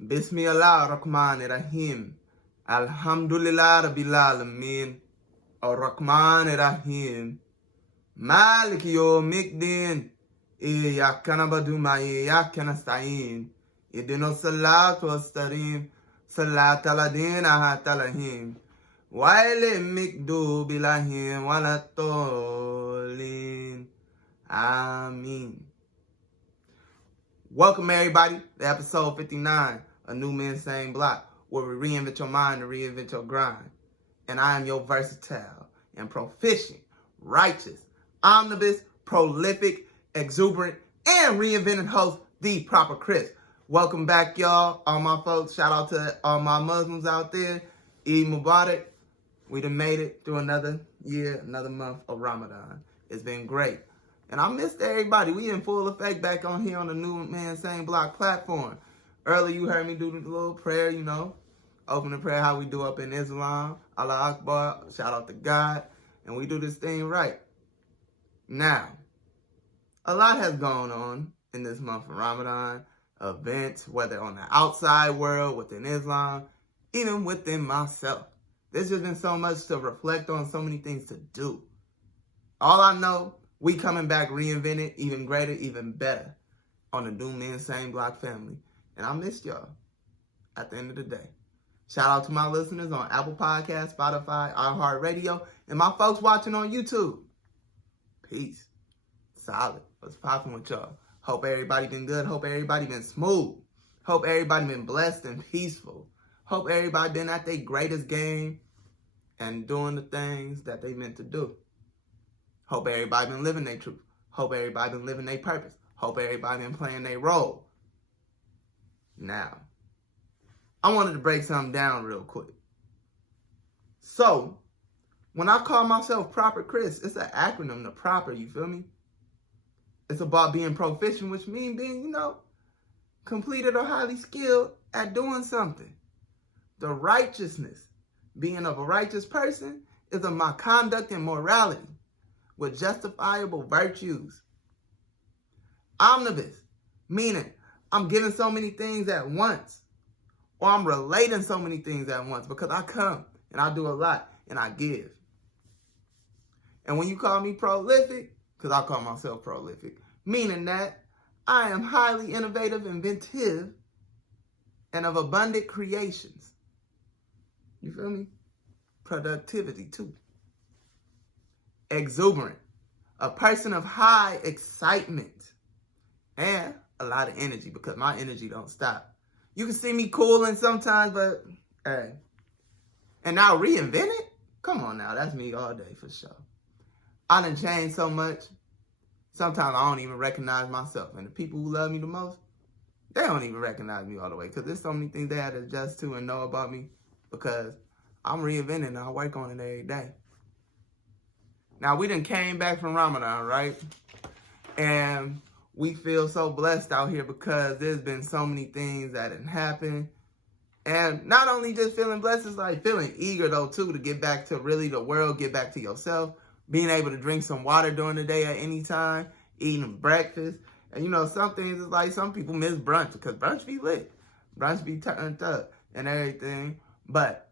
Bismillah ar-Rahman ar-Rahim. Alhamdulillah Rabbil Alameen. Ar-Rahman ar-Rahim. Malik yawmiddin. Iyyaka na'budu wa iyyaka nasta'in. Ihdinas sirata mustaqim. Siratal ladzina an'amta 'alaihim. Ghayril maghdubi 'alaihim waladdallin. Ameen. Welcome everybody to episode 59 of New Men Same Block, where we reinvent your mind and reinvent your grind. And I am your versatile and proficient, righteous, omnibus, prolific, exuberant, and reinvented host, The Proper Chris. Welcome back, y'all, all my folks. Shout out to all my Muslims out there. Eid Mubarak. We done made it through another year, another month of Ramadan. It's been great. And I missed everybody. We in full effect back on here on the New Man Same Block platform. Earlier you heard me do the little prayer, opening prayer how we do up in Islam. Allah Akbar, shout out to God. And we do this thing right. Now, a lot has gone on in this month of Ramadan. Events, whether on the outside world, within Islam, even within myself. There's just been so much to reflect on, so many things to do. All I know, we coming back reinvented, even greater, even better on the New Men Same Block family. And I missed y'all at the end of the day. Shout out to my listeners on Apple Podcasts, Spotify, iHeartRadio, and my folks watching on YouTube. Peace. Solid. What's popping with y'all? Hope everybody been good. Hope everybody been smooth. Hope everybody been blessed and peaceful. Hope everybody been at their greatest game and doing the things that they meant to do. Hope everybody been living their truth. Hope everybody been living their purpose. Hope everybody been playing their role. Now, I wanted to break something down real quick. So, when I call myself Proper Chris, it's an acronym, the proper, you feel me? It's about being proficient, which means being, completed or highly skilled at doing something. The righteousness, being of a righteous person, is of my conduct and morality with justifiable virtues. Omnibus, meaning I'm getting so many things at once, or I'm relating so many things at once because I come and I do a lot and I give. And when you call me prolific, because I call myself prolific, meaning that I am highly innovative, inventive, and of abundant creations. You feel me? Productivity too. Exuberant, a person of high excitement and a lot of energy because my energy don't stop. You can see me cooling sometimes, but hey. And now reinvented? Come on now, that's me all day for sure. I done changed so much. Sometimes I don't even recognize myself. And the people who love me the most, they don't even recognize me all the way because there's so many things they had to adjust to and know about me because I'm reinventing and I work on it every day. Now, we done came back from Ramadan, right? And we feel so blessed out here because there's been so many things that have happened. And not only just feeling blessed, it's like feeling eager, though, too, to get back to really the world, get back to yourself, being able to drink some water during the day at any time, eating breakfast. And, some things is like some people miss brunch because brunch be lit. Brunch be turned up and everything. But,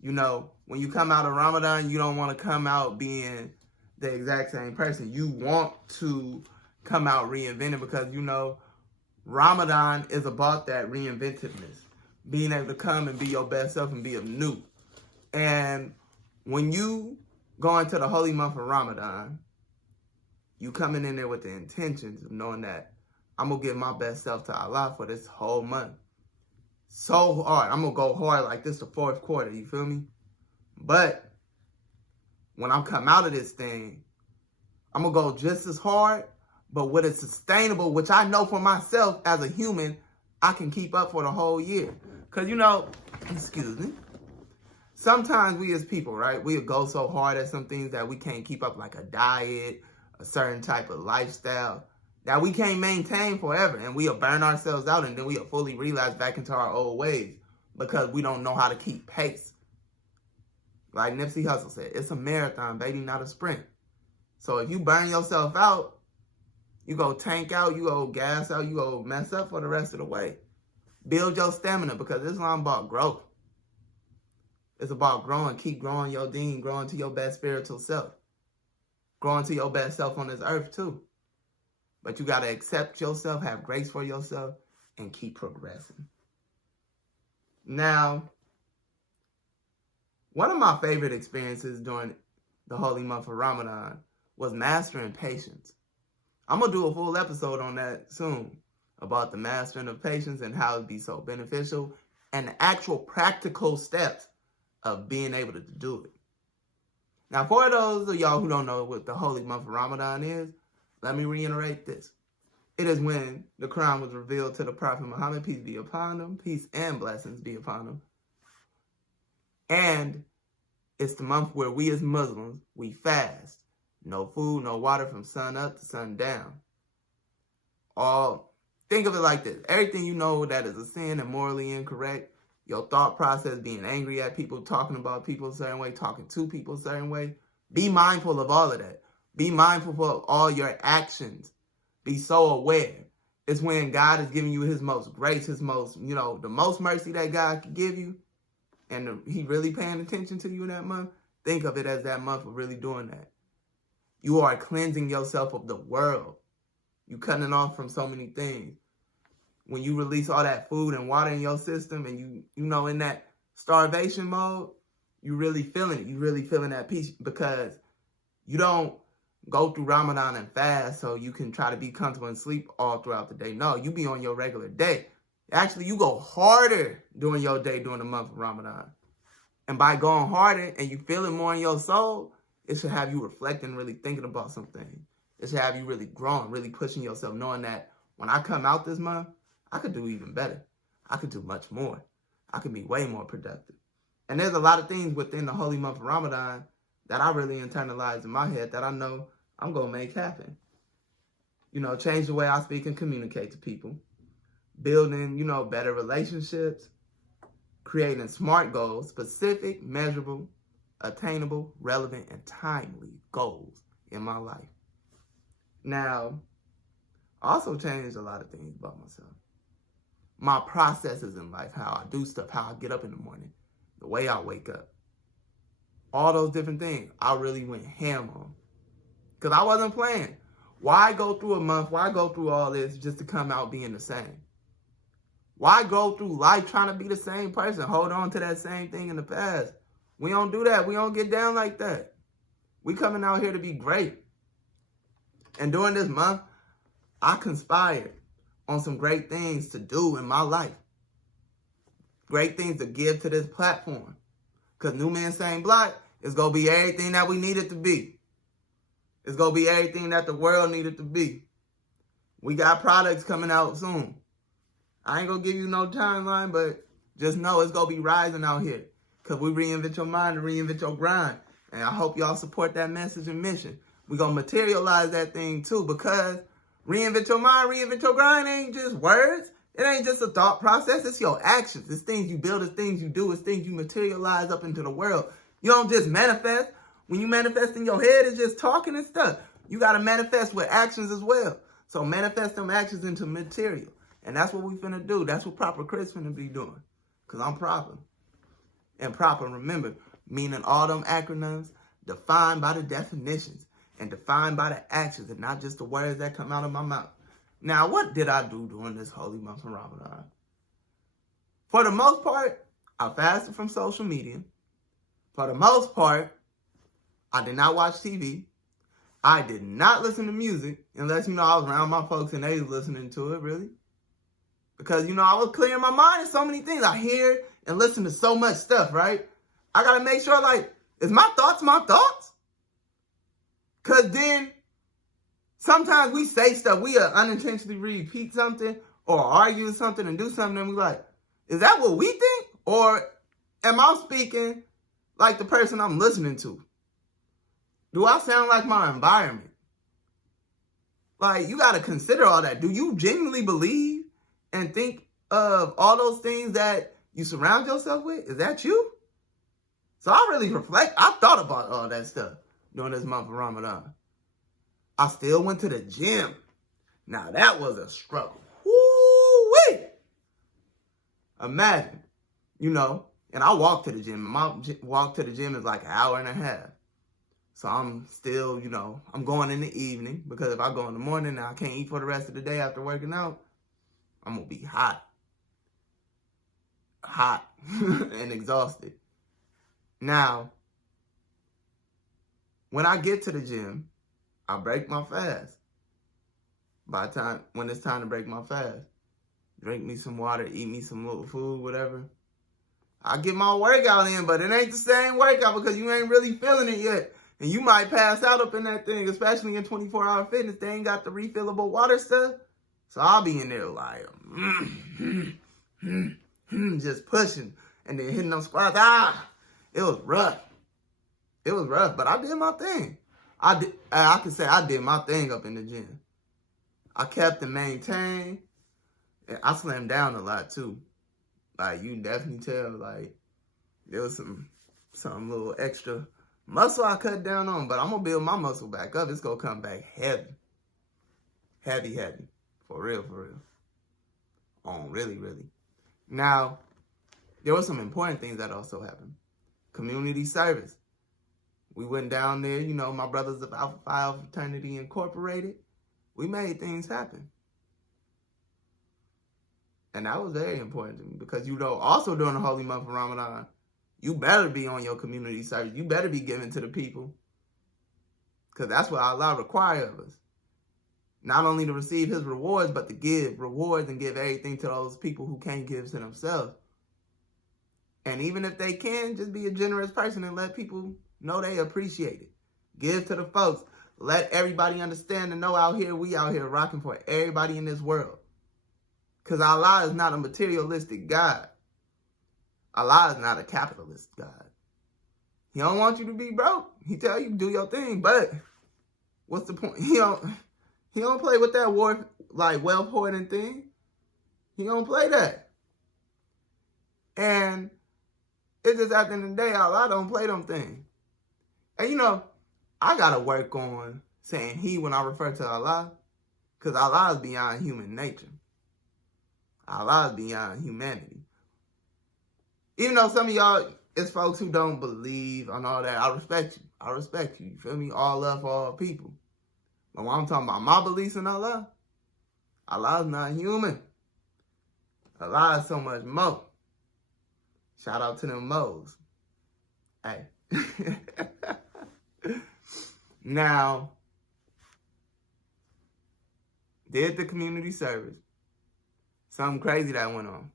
when you come out of Ramadan, you don't want to come out being the exact same person. You want to come out reinvented because, Ramadan is about that reinventiveness. Being able to come and be your best self and be anew. And when you go into the holy month of Ramadan, you coming in there with the intentions of knowing that I'm going to give my best self to Allah for this whole month. So hard. I'm going to go hard like this the fourth quarter. You feel me? But when I come out of this thing, I'm going to go just as hard, but with it sustainable, which I know for myself as a human, I can keep up for the whole year. Because, excuse me, sometimes we as people, right, we'll go so hard at some things that we can't keep up, like a diet, a certain type of lifestyle, that we can't maintain forever. And we'll burn ourselves out and then we'll fully relapse back into our old ways because we don't know how to keep pace. Like Nipsey Hussle said, it's a marathon, baby, not a sprint. So if you burn yourself out, you go tank out, you go gas out, you go mess up for the rest of the way. Build your stamina, because Islam about growth. It's about growing. Keep growing your deen, growing to your best spiritual self. Growing to your best self on this earth too. But you got to accept yourself, have grace for yourself, and keep progressing. Now, one of my favorite experiences during the holy month of Ramadan was mastering patience. I'm going to do a full episode on that soon, about the mastering of patience and how it be so beneficial and the actual practical steps of being able to do it. Now, for those of y'all who don't know what the holy month of Ramadan is, let me reiterate this. It is when the Quran was revealed to the Prophet Muhammad, peace be upon him, peace and blessings be upon him. And it's the month where we as Muslims, we fast. No food, no water from sun up to sun down. Think of it like this. Everything you know that is a sin and morally incorrect, your thought process, being angry at people, talking about people a certain way, talking to people a certain way, be mindful of all of that. Be mindful of all your actions. Be so aware. It's when God is giving you his most grace, his most, the most mercy that God can give you. And he really paying attention to you in that month. Think of it as that month of really doing that. You are cleansing yourself of the world. You cutting off from so many things. When you release all that food and water in your system and you in that starvation mode, you really feeling it. You really feeling that peace, because you don't go through Ramadan and fast so you can try to be comfortable and sleep all throughout the day. No, you be on your regular day. Actually, you go harder during your day during the month of Ramadan. And by going harder and you feel it more in your soul, it should have you reflecting, really thinking about something. It should have you really growing, really pushing yourself, knowing that when I come out this month, I could do even better. I could do much more. I could be way more productive. And there's a lot of things within the holy month of Ramadan that I really internalized in my head that I know I'm going to make happen. Change the way I speak and communicate to people. Building, better relationships. Creating smart goals, specific, measurable, attainable, relevant, and timely goals in my life. Now, I also changed a lot of things about myself. My processes in life, how I do stuff, how I get up in the morning, the way I wake up. All those different things, I really went ham on. Because I wasn't playing. Why go through a month? Why go through all this just to come out being the same? Why go through life trying to be the same person? Hold on to that same thing in the past. We don't do that. We don't get down like that. We coming out here to be great. And during this month, I conspired on some great things to do in my life. Great things to give to this platform. Because New Men Same Block is going to be everything that we need it to be. It's going to be everything that the world needed to be. We got products coming out soon. I ain't going to give you no timeline, but just know it's going to be rising out here. Because we reinvent your mind and reinvent your grind. And I hope y'all support that message and mission. We're going to materialize that thing too, because reinvent your mind, reinvent your grind ain't just words. It ain't just a thought process. It's your actions. It's things you build. It's things you do. It's things you materialize up into the world. You don't just manifest. When you manifest in your head, it's just talking and stuff. You got to manifest with actions as well. So manifest them actions into material. And that's what we finna do. That's what Proper Chris finna be doing. Because I'm proper. And proper, remember, meaning all them acronyms defined by the definitions and defined by the actions and not just the words that come out of my mouth. Now, what did I do during this holy month of Ramadan? For the most part, I fasted from social media. For the most part, I did not watch TV. I did not listen to music, unless, I was around my folks and they was listening to it, really. Because, I was clearing my mind of so many things. I hear and listen to so much stuff, right? I got to make sure, is my thoughts my thoughts? Because then sometimes we say stuff, we unintentionally repeat something or argue something and do something, and we're like, is that what we think? Or am I speaking like the person I'm listening to? Do I sound like my environment? You got to consider all that. Do you genuinely believe and think of all those things that you surround yourself with? Is that you? So I really reflect. I thought about all that stuff during this month of Ramadan. I still went to the gym. Now that was a struggle. Woo-wee! Imagine, and I walk to the gym. My walk to the gym is like an hour and a half. So I'm still, I'm going in the evening, because if I go in the morning and I can't eat for the rest of the day after working out, I'm going to be hot and exhausted. Now, when I get to the gym, I break my fast. When it's time to break my fast, drink me some water, eat me some little food, whatever. I get my workout in, but it ain't the same workout because you ain't really feeling it yet. And you might pass out up in that thing, especially in 24-hour fitness. They ain't got the refillable water stuff. So I'll be in there like, just pushing and then hitting them squats. It was rough. It was rough, but I did my thing. I can say I did my thing up in the gym. I kept and maintained. And I slimmed down a lot too. Like, you can definitely tell, like, there was some little extra muscle I cut down on, but I'm going to build my muscle back up. It's going to come back heavy. Heavy. For real. Really. Now, there were some important things that also happened. Community service. We went down there, my brothers of Alpha Phi Fraternity Incorporated. We made things happen. And that was very important to me because, also during the holy month of Ramadan, you better be on your community service. You better be giving to the people, because that's what Allah requires of us. Not only to receive his rewards, but to give rewards and give everything to those people who can't give to themselves. And even if they can, just be a generous person and let people know they appreciate it. Give to the folks. Let everybody understand and know we out here rocking for everybody in this world. Because Allah is not a materialistic God. Allah is not a capitalist God. He don't want you to be broke. He tell you do your thing, but what's the point? He don't play with that wealth hoarding thing. He don't play that. And it's just at the end of the day, Allah don't play them things. And I gotta work on saying he when I refer to Allah, because Allah is beyond human nature. Allah is beyond humanity. Even though some of y'all is folks who don't believe and all that, I respect you. You feel me? All love for all people. But when I'm talking about my beliefs in Allah, Allah is not human. Allah is so much more. Shout out to them moles. Hey. Now, did the community service. Something crazy that went on.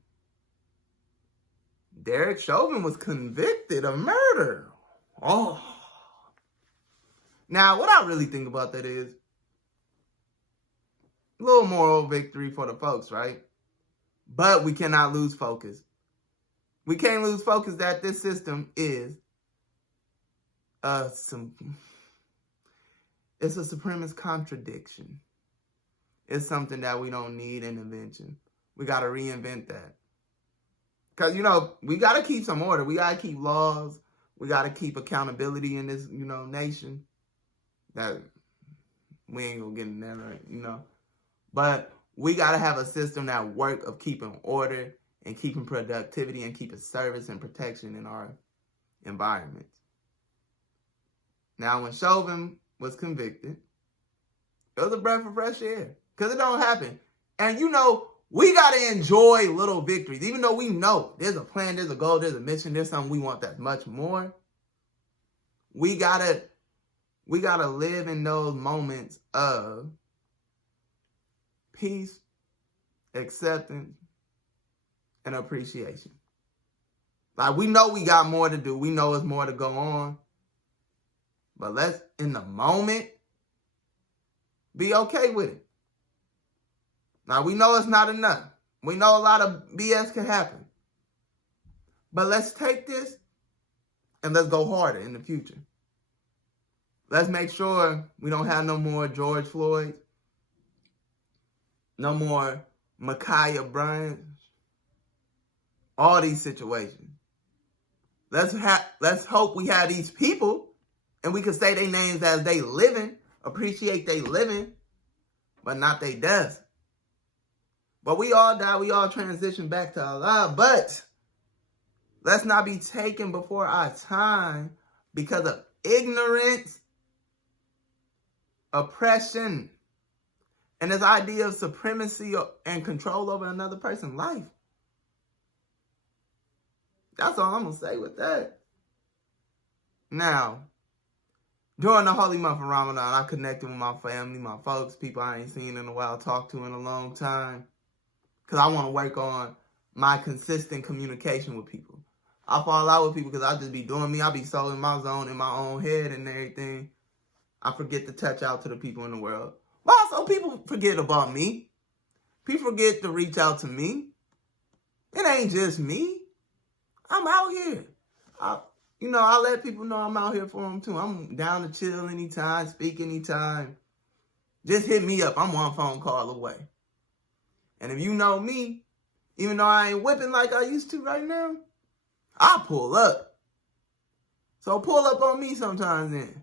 Derek Chauvin was convicted of murder. Oh. Now, what I really think about that is a little moral victory for the folks, right? But we cannot lose focus. We can't lose focus that this system is it's a supremacist contradiction. It's something that we don't need intervention. We got to reinvent that. Because, we got to keep some order. We got to keep laws. We got to keep accountability in this, nation. That we ain't going to get in there, right? But we got to have a system that work of keeping order and keeping productivity and keeping service and protection in our environments. Now, when Chauvin was convicted, it was a breath of fresh air. Because it don't happen. And, we got to enjoy little victories. Even though we know there's a plan, there's a goal, there's a mission, there's something we want that's much more. We got to live in those moments of peace, acceptance, and appreciation. Like, we know we got more to do. We know there's more to go on. But let's, in the moment, be okay with it. Now, we know it's not enough. We know a lot of BS can happen. But let's take this and let's go harder in the future. Let's make sure we don't have no more George Floyd, no more Ma'Khia Bryant, all these situations. Let's hope we have these people and we can say their names as they living, appreciate they living, but not they deaths. But we all die. We all transition back to Allah. But let's not be taken before our time because of ignorance, oppression, and this idea of supremacy and control over another person's life. That's all I'm going to say with that. Now, during the holy month of Ramadan, I connected with my family, my folks, people I ain't seen in a while, talked to in a long time. Because I want to work on my consistent communication with people. I fall out with people because I just be doing me. I be so in my zone, in my own head and everything. I forget to touch out to the people in the world. But also, people forget about me. People forget to reach out to me. It ain't just me. I'm out here. I let people know I'm out here for them too. I'm down to chill anytime, speak anytime. Just hit me up. I'm one phone call away. And if you know me, even though I ain't whipping like I used to right now, I pull up. So pull up on me sometimes then.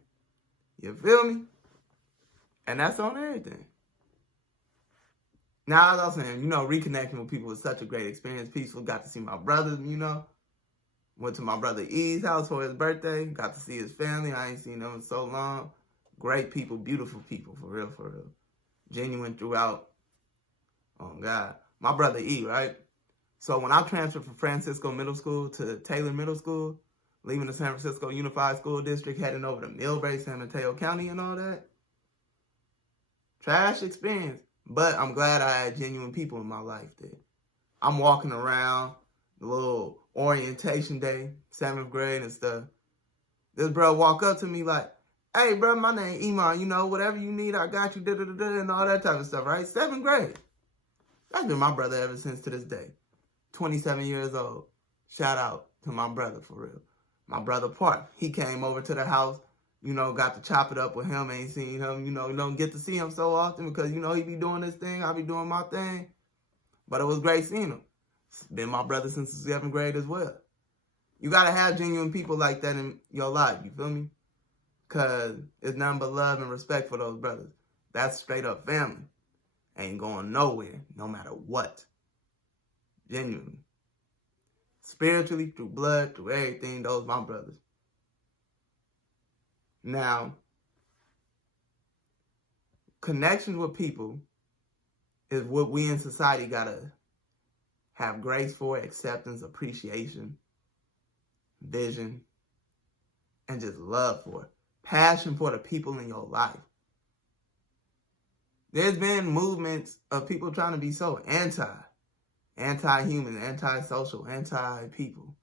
You feel me? And that's on everything. Now, as I was saying, reconnecting with people was such a great experience. Peaceful. Got to see my brothers, Went to my brother E's house for his birthday. Got to see his family. I ain't seen them in so long. Great people, beautiful people, for real, for real. Genuine throughout. Oh, God. My brother E, right? So when I transferred from Francisco Middle School to Taylor Middle School, leaving the San Francisco Unified School District, heading over to Millbrae, San Mateo County and all that. Trash experience. But I'm glad I had genuine people in my life there. I'm walking around, the little orientation day, 7th grade and stuff. This bro walk up to me like, hey, bro, my name Iman. Whatever you need, I got you, da-da-da-da, and all that type of stuff, right? 7th grade. That's been my brother ever since to this day. 27 years old. Shout out to my brother, for real. My brother Park. He came over to the house, got to chop it up with him. Ain't seen him, don't get to see him so often because, he be doing this thing. I be doing my thing. But it was great seeing him. It's been my brother since the 7th grade as well. You got to have genuine people like that in your life. You feel me? Because it's nothing but love and respect for those brothers. That's straight up family. Ain't going nowhere, no matter what. Genuinely. Spiritually, through blood, through everything, those my brothers. Now, connections with people is what we in society gotta have grace for, acceptance, appreciation, vision, and just love for. Passion for the people in your life. There's been movements of people trying to be so anti-human, anti-social, anti-people.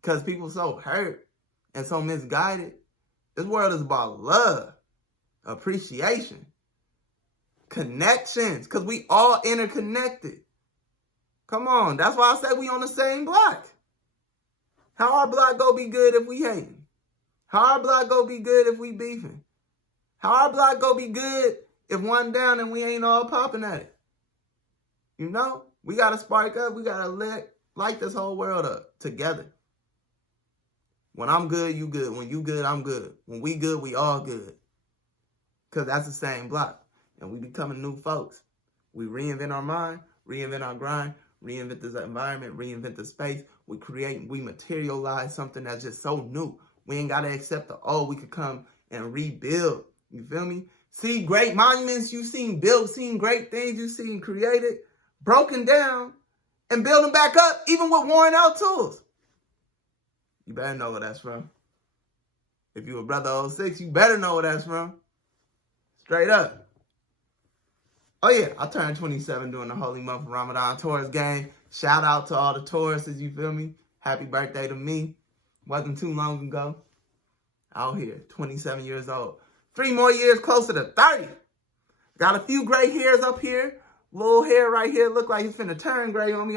Because people so hurt and so misguided. This world is about love, appreciation, connections, because we all interconnected. Come on, that's why I say we on the same block. How our block go be good if we hating? How our block go be good if we beefing? How our block go be good if one down and we ain't all popping at it? We got to spark up. We got to light this whole world up together. When I'm good, you good. When you good, I'm good. When we good, we all good. Because that's the same block. And we becoming new folks. We reinvent our mind, reinvent our grind, reinvent this environment, reinvent the space. We create, we materialize something that's just so new. We ain't got to accept the old. We could come and rebuild. You feel me? See great monuments you've seen built, seen great things you've seen created, broken down, and build them back up, even with worn out tools. You better know where that's from. If you a brother 06, you better know where that's from. Straight up. Oh yeah, I turned 27 during the holy month of Ramadan Taurus gang. Shout out to all the Tauruses, you feel me? Happy birthday to me. Wasn't too long ago. Out here, 27 years old. 3 more years closer to 30. Got a few gray hairs up here. Little hair right here look like it's finna turn gray on me.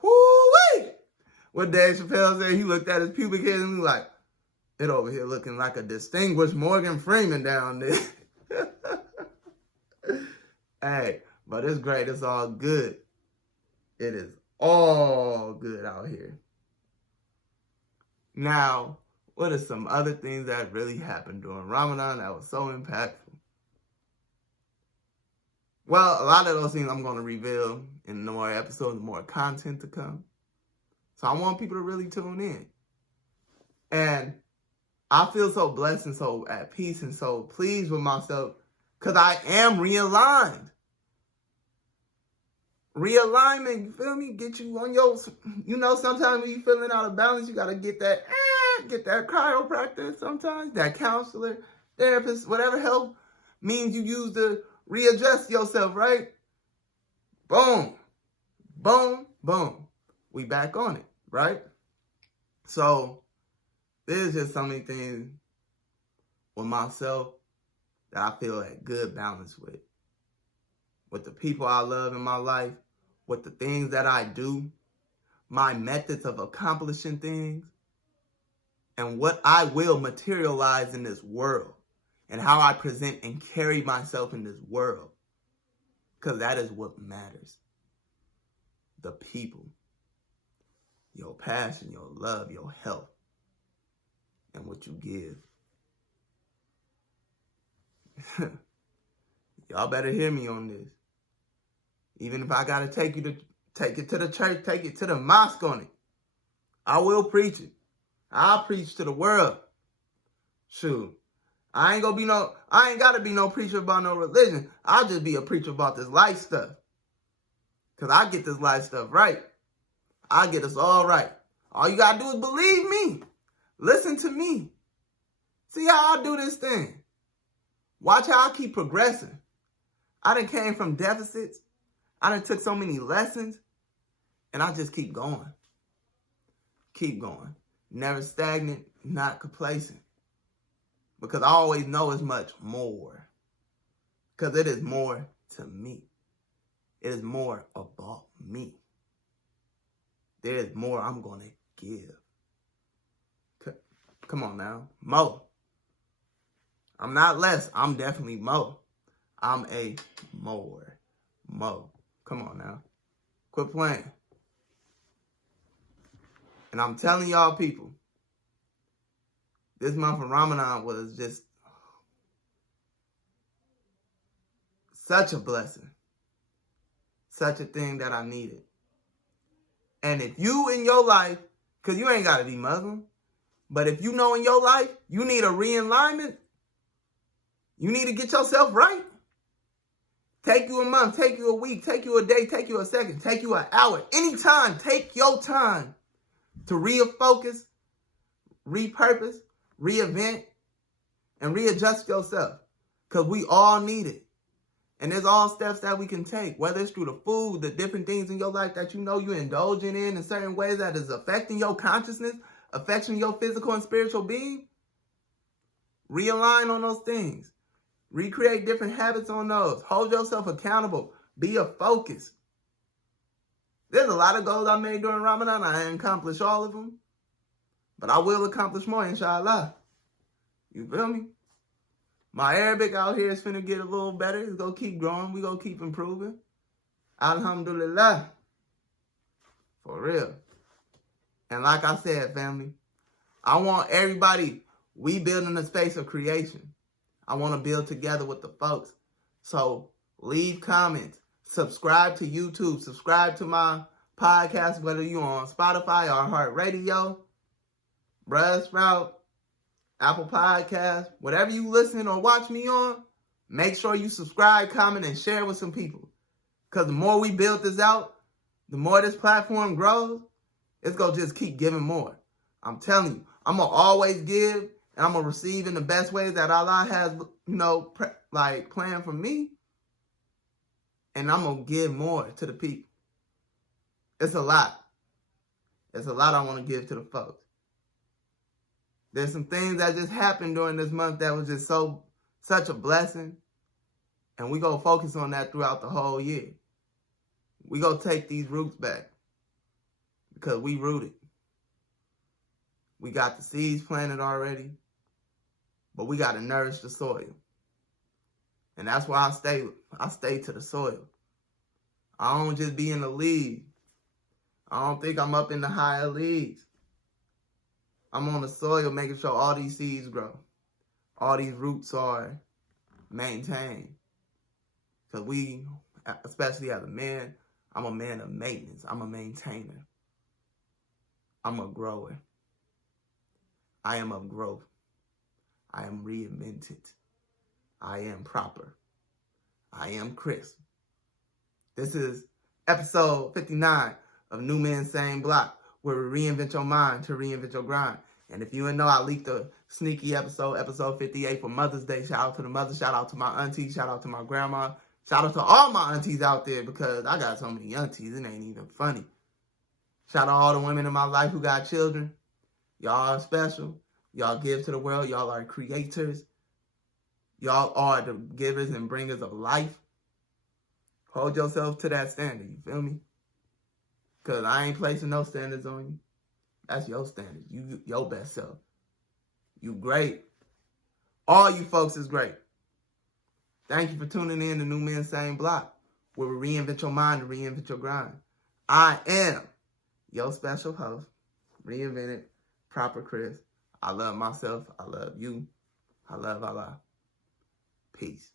Woo-wee! What Dave Chappelle said, he looked at his pubic hair and he was like, it over here looking like a distinguished Morgan Freeman down there. Hey, but it's great. It's all good. It is all good out here. Now, what are some other things that really happened during Ramadan that was so impactful? Well, a lot of those things I'm going to reveal in the more episodes, more content to come. So I want people to really tune in. And I feel so blessed and so at peace and so pleased with myself because I am realigned. Realignment, you feel me? Get you on your, sometimes when you feeling out of balance, you got to get that chiropractor sometimes, that counselor, therapist, whatever help means you use to readjust yourself, right? Boom, boom, boom. We back on it, right? So there's just so many things with myself that I feel at good balance with the people I love in my life, with the things that I do, my methods of accomplishing things, and what I will materialize in this world, and how I present and carry myself in this world. Because that is what matters. The people, your passion, your love, your health, and what you give. Y'all better hear me on this. Even if I gotta take it to the church, take it to the mosque on it, I will preach it. I'll preach to the world. Shoot. I ain't gotta be no preacher about no religion. I'll just be a preacher about this life stuff. Cause I get this life stuff right. I get us all right. All you gotta do is believe me. Listen to me. See how I do this thing. Watch how I keep progressing. I done came from deficits. I done took so many lessons. And I just keep going. Keep going. Never stagnant, not complacent. Because I always know it's much more. Because it is more to me. It is more about me. There is more I'm going to give. Come on now. Mo. I'm not less. I'm definitely Mo. I'm a more. Mo. Come on now. Quit playing. And I'm telling y'all people, this month of Ramadan was just such a blessing. Such a thing that I needed. And if you in your life, because you ain't got to be Muslim, but if you know in your life, you need a realignment, you need to get yourself right. Take you a month, take you a week, take you a day, take you a second, take you an hour. Anytime, take your time to refocus, repurpose, reinvent, and readjust yourself. Because we all need it. And there's all steps that we can take, whether it's through the food, the different things in your life that you know you're indulging in certain ways that is affecting your consciousness, affecting your physical and spiritual being. Realign on those things. Recreate different habits on those. Hold yourself accountable. Be a focus. There's a lot of goals I made during Ramadan. I didn't accomplish all of them. But I will accomplish more, inshallah. You feel me? My Arabic out here is finna get a little better. It's gonna keep growing. We gonna keep improving. Alhamdulillah. For real. And like I said, family, I want everybody, we building a space of creation. I want to build together with the folks. So leave comments. Subscribe to YouTube. Subscribe to my podcast, whether you're on Spotify or iHeartRadio, Buzzsprout, Apple Podcasts, whatever you listen or watch me on, make sure you subscribe, comment, and share with some people. Because the more we build this out, the more this platform grows, it's going to just keep giving more. I'm telling you, I'm going to always give, and I'm going to receive in the best ways that Allah has, planned for me. And I'm going to give more to the people. It's a lot. It's a lot I want to give to the folks. There's some things that just happened during this month that was just such a blessing. And we go focus on that throughout the whole year. We go take these roots back. Because we rooted. We got the seeds planted already. But we got to nourish the soil. And that's why I stay to the soil. I don't just be in the league. I don't think I'm up in the higher leagues. I'm on the soil making sure all these seeds grow. All these roots are maintained. Because we, especially as a man, I'm a man of maintenance. I'm a maintainer. I'm a grower. I am of growth. I am reinvented. I am proper. I am crisp. This is episode 59 of New Men Same Block, where we reinvent your mind to reinvent your grind. And if you didn't know, I leaked a sneaky episode 58 for Mother's Day. Shout out to the mothers, shout out to my auntie, shout out to my grandma, shout out to all my aunties out there, because I got so many aunties, it ain't even funny. Shout out to all the women in my life who got children. Y'all are special. Y'all give to the world. Y'all are creators. Y'all are the givers and bringers of life. Hold yourself to that standard, you feel me? Because I ain't placing no standards on you. That's your standard. You your best self. You great. All you folks is great. Thank you for tuning in to New Men Same Block, where we reinvent your mind and reinvent your grind. I am your special host, Reinvented, Proper Chris. I love myself. I love you. I love Allah. Peace.